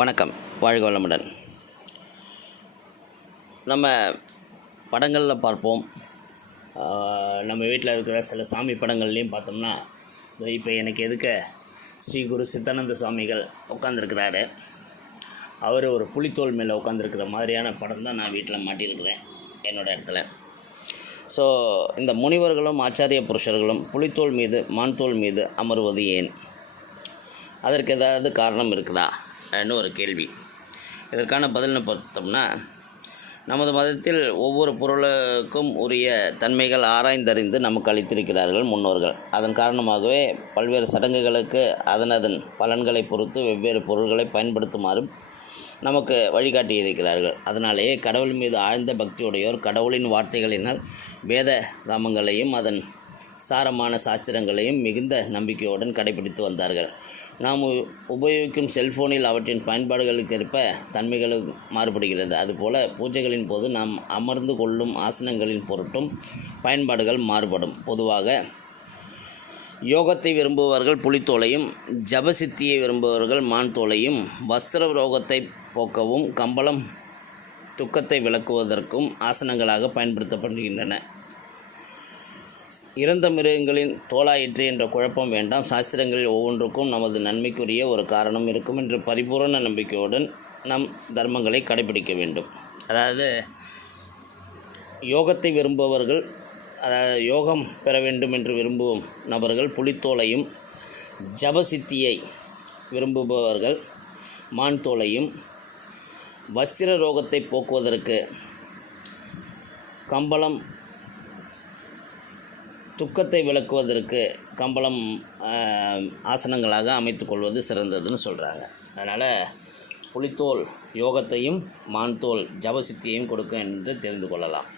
வணக்கம். வாழ்க வளமுடன். நம்ம படங்களில் பார்ப்போம். நம்ம வீட்டில் இருக்கிற சில சாமி படங்கள்லேயும் பார்த்தோம்னா இப்போ எனக்கு எதுக்க ஸ்ரீ குரு சித்தானந்த சுவாமிகள் உட்காந்துருக்கிறாரு அவர் ஒரு புலித்தோல் மேலே உட்காந்துருக்கிற மாதிரியான படம் தான் நான் வீட்டில் மாட்டியிருக்கிறேன் என்னோடய இடத்துல. ஸோ இந்த முனிவர்களும் ஆச்சாரிய புருஷர்களும் புலித்தோல் மீது மான்தோல் மீது அமர்வது ஏன்? அதற்கு ஏதாவது காரணம் இருக்குதா? அப்படின்னு ஒரு கேள்வி. இதற்கான பதில்னு பார்த்தோம்னா நமது மதத்தில் ஒவ்வொரு பொருளுக்கும் உரிய தன்மைகள் ஆராய்ந்தறிந்து நமக்கு அளித்திருக்கிறார்கள் முன்னோர்கள். அதன் காரணமாகவே பல்வேறு சடங்குகளுக்கு அதன் அதன் பலன்களை பொறுத்து வெவ்வேறு பொருள்களை பயன்படுத்துமாறும் நமக்கு வழிகாட்டியிருக்கிறார்கள். அதனாலேயே கடவுள் மீது ஆழ்ந்த பக்தியுடையோர் கடவுளின் வார்த்தைகளினால் வேத ராமங்களையும் அதன் சாரமான சாஸ்திரங்களையும் மிகுந்த நம்பிக்கையுடன் கடைபிடித்து வந்தார்கள். நாம் உ- உபயோகிக்கும் செல்போனில் அவற்றின் பயன்பாடுகளுக்கு ஏற்ப தன்மைகளும் மாறுபடுகிறது. அதுபோல பூஜைகளின் போது நாம் அமர்ந்து கொள்ளும் ஆசனங்களின் பொருட்டும் பயன்பாடுகள் மாறுபடும். பொதுவாக யோகத்தை விரும்புபவர்கள் புலித்தோலையும் ஜபசித்தியை விரும்புபவர்கள் மான் தோலையும் வஸ்திர ரோகத்தை போக்கவும் கம்பளம் துக்கத்தை விளக்குவதற்கும் ஆசனங்களாக பயன்படுத்தப்படுகின்றன. இறந்த மிருகங்களின் தோலாயிற்று என்ற குழப்பம் வேண்டாம். சாஸ்திரங்களில் ஒவ்வொன்றுக்கும் நமது நன்மைக்குரிய ஒரு காரணம் இருக்கும் என்ற பரிபூரண நம்பிக்கையுடன் நம் தர்மங்களை கடைபிடிக்க வேண்டும். அதாவது யோகத்தை விரும்பவர்கள் அதாவது யோகம் பெற வேண்டும் என்று விரும்பும் நபர்கள் புலித்தோலையும் ஜபசித்தியை விரும்புபவர்கள் மான் தோலையும் வஸ்திர ரோகத்தை போக்குவதற்கு கம்பளம் துக்கத்தை விளக்குவதற்கு கம்பளம் ஆசனங்களாக அமைத்து கொள்வது சிறந்ததுன்னு சொல்கிறாங்க அதனால் புலித்தோல் யோகத்தையும் மான்தோல் ஜபசித்தியையும் கொடுக்கும் என்று தெரிந்து கொள்ளலாம்.